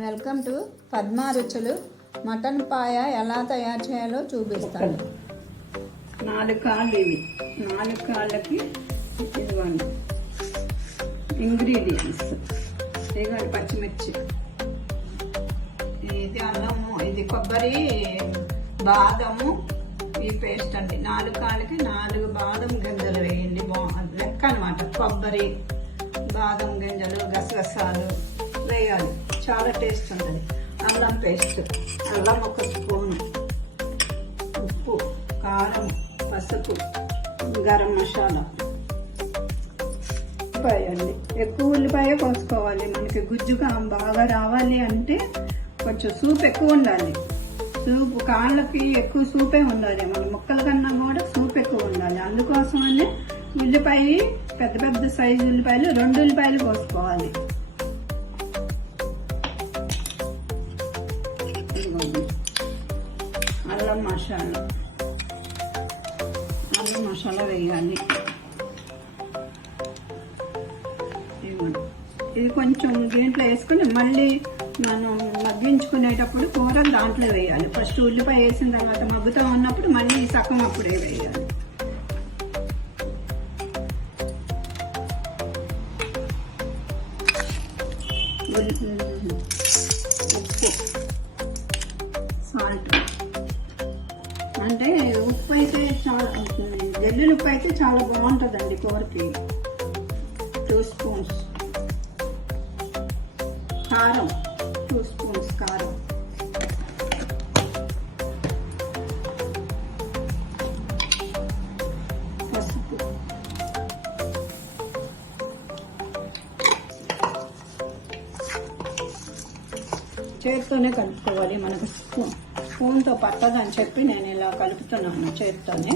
Welcome to Padma రుచులు. Mutton పాయ ఎలా తయారు చేయాలో చూపిస్తాను. 4 కాళ్ళు ఇవి. 4 కాళ్ళకి ఇదిగోండి ఇంగ్రీడియంట్స్. ఇదిగోండి పచ్చిమిర్చి, ఇది అల్లము, ఇది కొబ్బరి, బాదము, ఈ పేస్ట్ అండి. 4 కాళ్ళకి 4 బాదం గింజలు వేయండి. లెక్క అనమాట. కొబ్బరి, బాదం గింజలు, గసగసాలు వేయాలి. చాలా టేస్ట్ ఉంటుంది. అల్లం పేస్ట్, అల్లం 1 స్పూను, ఉప్పు, కారం, పసుపు, గరం మసాలా. ఉల్లిపాయ అండి, ఎక్కువ ఉల్లిపాయ కోసుకోవాలి. మనకి గుజ్జుగా బాగా రావాలి అంటే కొంచెం సూప్ ఎక్కువ ఉండాలి. సూప్ కాళ్ళకి ఎక్కువ సూపే ఉండాలి. మన ముక్కల కన్నా కూడా సూప్ ఎక్కువ ఉండాలి. అందుకోసమనే ఉల్లిపాయ పెద్ద పెద్ద సైజు ఉల్లిపాయలు 2 ఉల్లిపాయలు కోసుకోవాలి. అల్లం మసాలా వేయాలి. ఇది కొంచెం దీంట్లో వేసుకుని మళ్ళీ మనం మగ్గించుకునేటప్పుడు కూర దాంట్లో వేయాలి. ఫస్ట్ ఉల్లిపాయ వేసిన తర్వాత మగ్గుతూ ఉన్నప్పుడు మళ్ళీ సగం అప్పుడే వేయాలి. ఉప్పు, సాల్ట్. అంటే ఉప్పు అయితే చాలా, వెల్లుల్లి ఉప్పు అయితే చాలా బాగుంటుందండి కూరకి. 2 స్పూన్స్ కారం, 2 స్పూన్స్ కారం, పసుపు, చేతితోనే కలుపుకోవాలి. మనకు స్పూన్తో పట్టదని చెప్పి నేను ఇలా కలుపుతున్నాను చేతితోనే.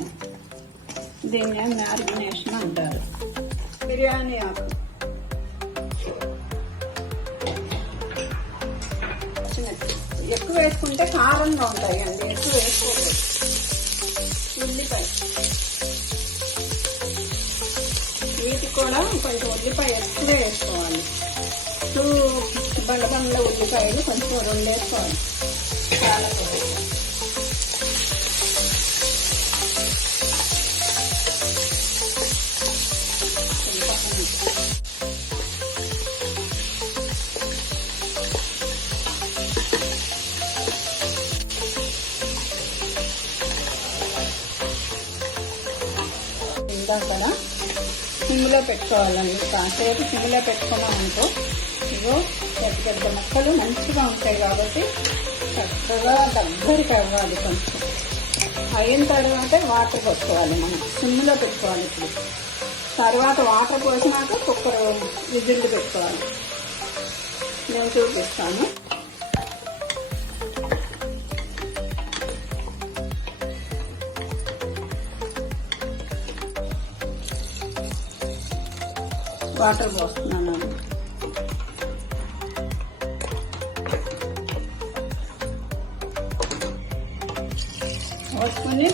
దీన్నే మ్యారినేషన్ అంటారు. బిర్యానీ ఆకు, ఎక్కువ వేసుకుంటే కారంగా ఉంటాయి అండి, ఎక్కువ వేసుకోలేదు. ఉల్లిపాయ, వీటికి కూడా కొంచెం ఉల్లిపాయ ఎక్కువ వేసుకోవాలి. 2 బండ్ల ఉల్లిపాయలు కొంచెం 2 వేసుకోవాలి. కదా సిమ్లో పెట్టుకోవాలండి. కాసేపు సిమ్లో పెట్టుకున్నామనుకో, ఇగో పెద్ద పెద్ద ముక్కలు మంచిగా ఉంటాయి కాబట్టి చక్కగా దగ్గరికి అవ్వాలి. కొంచెం అయిన తర్వాత వాటర్ పోసుకోవాలి. మనం సిమ్లో పెట్టుకోవాలి. ఇప్పుడు తర్వాత వాటర్ పోసినాక కుక్కర్ విజిల్లు పెట్టుకోవాలి. నేను చూపిస్తాను. వాటర్ పోస్తున్నాను. పోసుకుని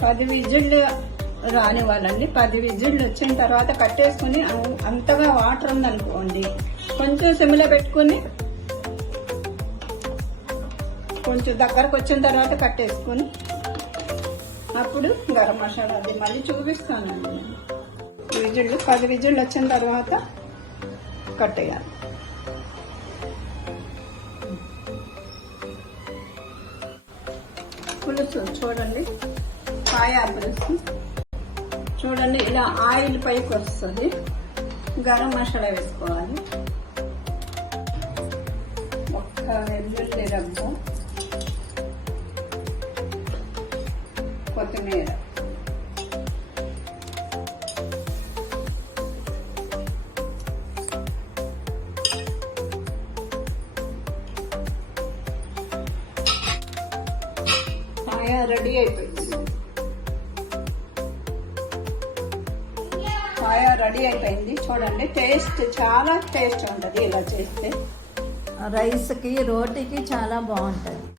10 విజిల్లు రానివ్వాలండి. 10 విజిల్లు వచ్చిన తర్వాత కట్టేసుకుని, అంతగా వాటర్ ఉందనుకోండి కొంచెం సిమ్లో పెట్టుకుని కొంచెం దగ్గరకు వచ్చిన తర్వాత కట్టేసుకుని అప్పుడు గరం మసాలా అది మళ్ళీ చూపిస్తానండి. 10 విజిల్లు వచ్చిన తర్వాత కట్టేయాలి. పులుసు చూడండి, పాయ పులుసు చూడండి, ఇలా ఆయిల్ పైకి వస్తుంది. గరం మసాలా వేసుకోవాలి. 1 వెల్లుల్లి రవ్వ, కొత్తిమీర, పాయ రెడీ అయిపోయింది. పాయ రెడీ అయిపోయింది. చూడండి, టేస్ట్ చాలా టేస్ట్ ఉంటుంది ఇలా చేస్తే. రైస్కి, రోటీకి చాలా బాగుంటుంది.